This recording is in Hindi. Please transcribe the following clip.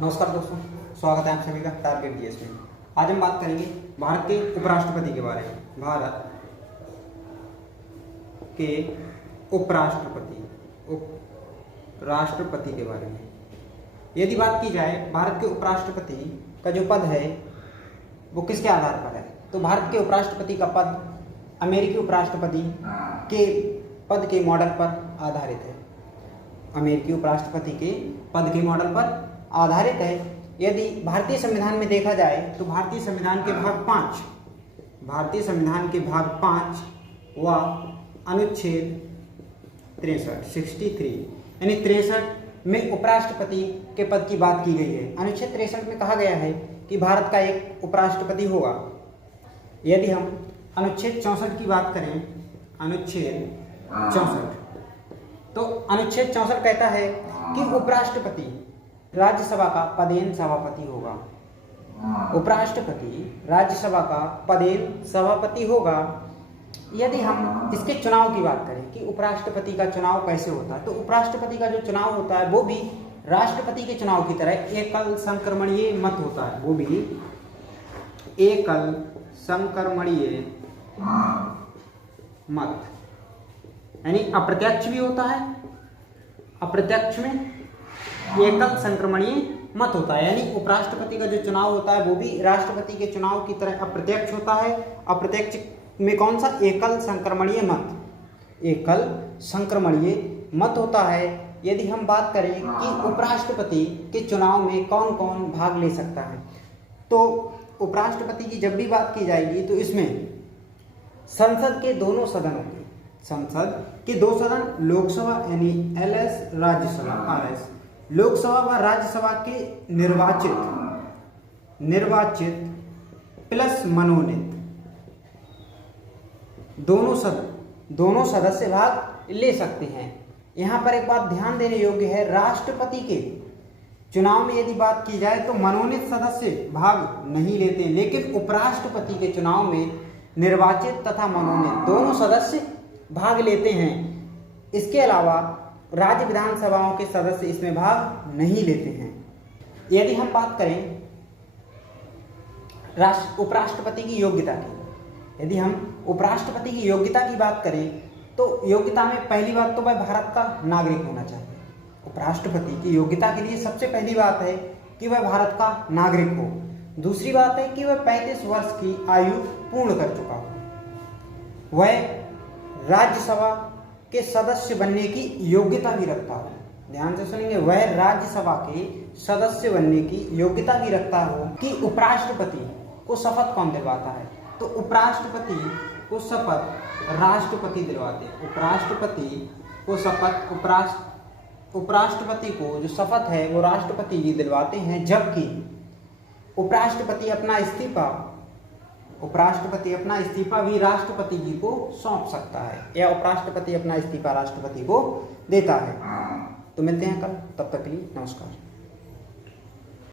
नमस्कार दोस्तों, स्वागत है आप सभी का टारगेट जीएस में। आज हम बात करेंगे भारत के उपराष्ट्रपति के बारे में। भारत के उपराष्ट्रपति के बारे में यदि बात की जाए, भारत के उपराष्ट्रपति का जो पद है वो किसके आधार पर है? तो भारत के उपराष्ट्रपति का पद अमेरिकी उपराष्ट्रपति के पद के मॉडल पर आधारित है। अमेरिकी उपराष्ट्रपति के पद के मॉडल पर आधारित है। यदि भारतीय संविधान में देखा जाए तो भारतीय संविधान के भाग 5 व अनुच्छेद 63 यानी 63 में उपराष्ट्रपति के पद की बात की गई है। अनुच्छेद 63 में कहा गया है कि भारत का एक उपराष्ट्रपति होगा। यदि हम अनुच्छेद 64 की बात करें, अनुच्छेद 64, तो अनुच्छेद 64 कहता है कि उपराष्ट्रपति राज्यसभा का पदेन सभापति होगा। उपराष्ट्रपति राज्यसभा का पदेन सभापति होगा। यदि हम इसके चुनाव की बात करें कि उपराष्ट्रपति का चुनाव कैसे होता है, तो उपराष्ट्रपति का जो चुनाव होता है वो भी राष्ट्रपति के चुनाव की तरह एकल संक्रमणीय मत होता है। वो भी एकल संक्रमणीय मत यानी अप्रत्यक्ष भी होता है। अप्रत्यक्ष में एकल संक्रमणीय मत होता है, यानी उपराष्ट्रपति का जो चुनाव होता है वो भी राष्ट्रपति के चुनाव की तरह अप्रत्यक्ष होता है। अप्रत्यक्ष में कौन सा? एकल संक्रमणीय मत, एकल संक्रमणीय मत होता है। यदि हम बात करें कि उपराष्ट्रपति के चुनाव में कौन कौन भाग ले सकता है, तो उपराष्ट्रपति की जब भी बात की जाएगी तो इसमें संसद के दोनों सदनों के, संसद के दो सदन, लोकसभा यानी LS, राज्यसभा RS, लोकसभा व राज्यसभा के निर्वाचित प्लस मनोनीत दोनों सदस्य भाग ले सकते हैं। यहाँ पर एक बात ध्यान देने योग्य है, राष्ट्रपति के चुनाव में यदि बात की जाए तो मनोनीत सदस्य भाग नहीं लेते, लेकिन उपराष्ट्रपति के चुनाव में निर्वाचित तथा मनोनीत दोनों सदस्य भाग लेते हैं। इसके अलावा राज्य विधानसभाओं के सदस्य इसमें भाग नहीं लेते हैं। यदि हम बात करें उपराष्ट्रपति की योग्यता की, यदि हम उपराष्ट्रपति की योग्यता की बात करें तो योग्यता में पहली बात तो वह भारत का नागरिक होना चाहिए। उपराष्ट्रपति की योग्यता के लिए सबसे पहली बात है कि वह भारत का नागरिक हो। दूसरी बात है कि वह 35 वर्ष की आयु पूर्ण कर चुका हो। वह राज्यसभा के सदस्य बनने की योग्यता भी रखता हो। ध्यान से सुनेंगे, वह राज्यसभा के सदस्य बनने की योग्यता भी रखता हो। कि उपराष्ट्रपति को शपथ कौन दिलवाता है? तो उपराष्ट्रपति को शपथ राष्ट्रपति दिलवाते हैं। उपराष्ट्रपति को शपथ उपराष्ट्रपति को जो शपथ है वो राष्ट्रपति जी दिलवाते हैं, जबकि उपराष्ट्रपति अपना इस्तीफा भी राष्ट्रपति जी को सौंप सकता है, या उपराष्ट्रपति अपना इस्तीफा राष्ट्रपति को देता है। तो मिलते हैं कल, तब तक के लिए नमस्कार।